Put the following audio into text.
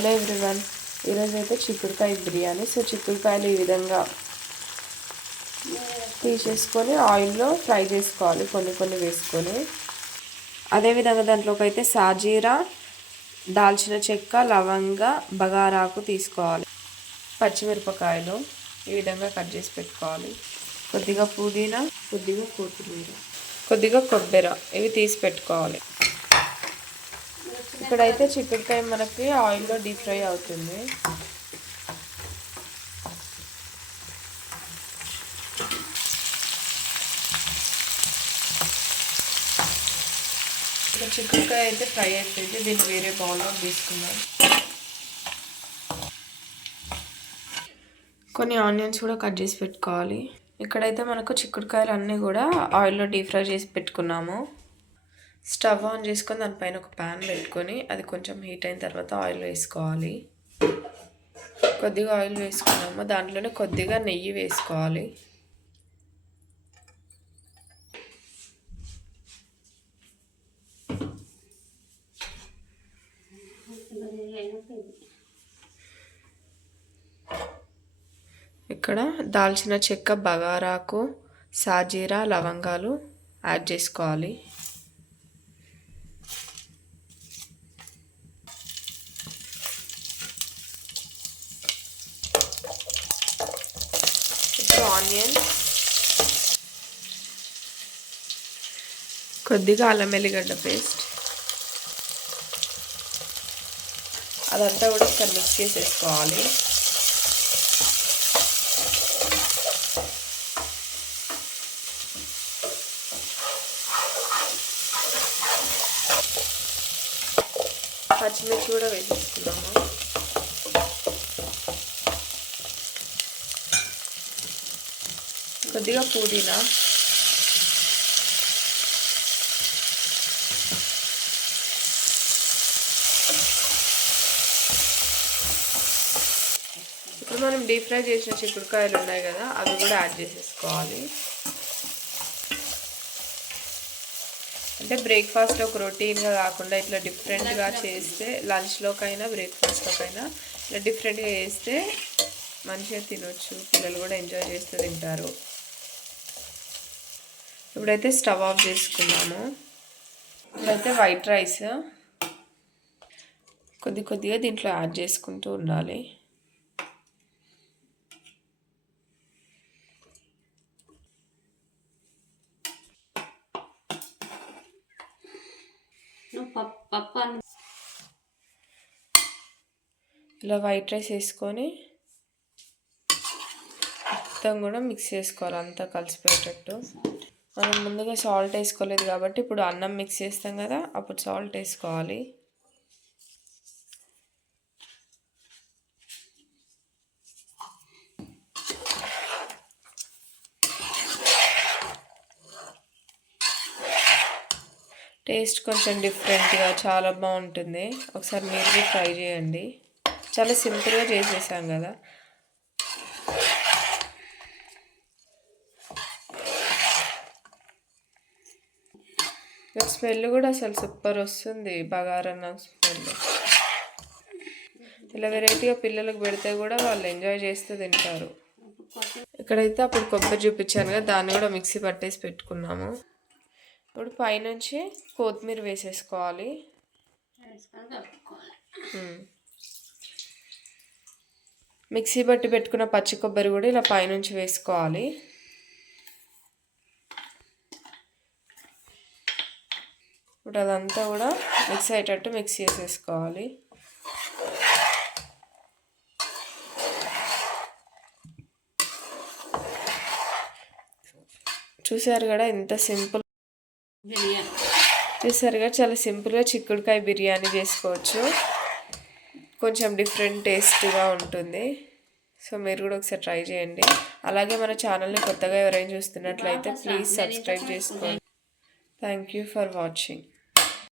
Hello everyone, ఈరోజు అయితే చిక్కుడుకాయ బిర్యానీ. సో చిక్కుడుకాయలు ఈ విధంగా తీసేసుకొని ఆయిల్లో ఫ్రై చేసుకోవాలి, కొన్ని కొన్ని వేసుకొని. అదేవిధంగా దాంట్లోకి అయితే సాజీరా, దాల్చిన చెక్క, లవంగ, బగారాకు తీసుకోవాలి. పచ్చిమిరపకాయలు ఈ విధంగా కట్ చేసి పెట్టుకోవాలి. కొద్దిగా పుదీనా, కొద్దిగా కొత్తిమీర, కొద్దిగా కొబ్బరి ఇవి తీసి పెట్టుకోవాలి. ఇక్కడైతే చిక్కుడుకాయ మనకి ఆయిల్లో డీప్ ఫ్రై అవుతుంది. చిక్కుడుకాయ అయితే ఫ్రై అయిపోయింది. దీన్ని వేరే బౌల్లో తీసుకుందాం. కొన్ని ఆనియన్స్ కూడా కట్ చేసి పెట్టుకోవాలి. ఇక్కడైతే మనకు చిక్కుడుకాయలు అన్నీ కూడా ఆయిల్లో డీప్ ఫ్రై చేసి పెట్టుకున్నాము. స్టవ్ ఆన్ చేసుకొని దానిపైన ఒక ప్యాన్ పెట్టుకొని అది కొంచెం హీట్ అయిన తర్వాత ఆయిల్ వేసుకోవాలి. కొద్దిగా ఆయిల్ వేసుకున్నాము, దాంట్లోనే కొద్దిగా నెయ్యి వేసుకోవాలి. ఇక్కడ దాల్చిన చెక్క, బగారాకు, సాజీరా, లవంగాలు యాడ్ చేసుకోవాలి. ఇప్పుడు ఆనియన్, కొద్దిగా అల్లం వెల్లిగడ్డ పేస్ట్, అదంతా కూడా ఒకసారి మిక్స్ చేసేసుకోవాలి. పచ్చిమిర్చి కూడా వేసేసుకున్నాము. కొద్దిగా పుదీనా, ఇప్పుడు మనం డీప్ ఫ్రై చేసిన చిక్కుడుకాయలు ఉన్నాయి కదా, అవి కూడా యాడ్ చేసేసుకోవాలి. అంటే బ్రేక్ఫాస్ట్ ఒక రొటీన్గా కాకుండా ఇట్లా డిఫరెంట్గా చేస్తే, లంచ్లోకైనా బ్రేక్ఫాస్ట్లోకైనా ఇట్లా డిఫరెంట్గా చేస్తే మంచిగా తినొచ్చు. పిల్లలు కూడా ఎంజాయ్ చేస్తూ తింటారు. ఇప్పుడైతే స్టవ్ ఆఫ్ చేసుకున్నాము. ఇప్పుడైతే వైట్ రైస్ కొద్దిగా దీంట్లో యాడ్ చేసుకుంటూ ఉండాలి. ఇలా వైట్ రైస్ వేసుకొని మొత్తం కూడా మిక్స్ చేసుకోవాలి, అంతా కలిసిపోయేటట్టు. మనం ముందుగా సాల్ట్ వేసుకోలేదు కాబట్టి ఇప్పుడు అన్నం మిక్స్ చేస్తాం కదా, అప్పుడు సాల్ట్ వేసుకోవాలి. టేస్ట్ కొంచెం డిఫరెంట్గా చాలా బాగుంటుంది. ఒకసారి మీరు ట్రై చేయండి. చాలా సింపుల్గా చేసేసాం కదా. స్మెల్ కూడా అసలు సూపర్ వస్తుంది, బగారన్నం స్మెల్. ఇలా వెరైటీగా పిల్లలకు పెడితే కూడా వాళ్ళు ఎంజాయ్ చేస్తూ తింటారు. ఇక్కడైతే అప్పుడు కొబ్బరి చూపించాను కదా, దాన్ని కూడా మిక్సీ పట్టేసి పెట్టుకున్నాము. ఇప్పుడు పైనుంచి కొత్తిమీర వేసేసుకోవాలి. మిక్సీ బట్టి పెట్టుకున్న పచ్చి కొబ్బరి కూడా ఇలా పైనుంచి వేసుకోవాలి. ఇప్పుడు అదంతా కూడా మిక్స్ అయ్యేటట్టు మిక్స్ చేసేసుకోవాలి. చూసారు కదా ఎంత సింపుల్, చాలా సింపుల్గా చిక్కుడుకాయ బిర్యానీ చేసుకోవచ్చు. కొంచెం డిఫరెంట్ టేస్ట్గా ఉంటుంది. సో మీరు కూడా ఒకసారి ట్రై చేయండి. అలాగే మన ఛానల్ని కొత్తగా ఎవరైనా చూస్తున్నట్లయితే ప్లీజ్ సబ్స్క్రైబ్ చేసుకోండి. Thank you for watching.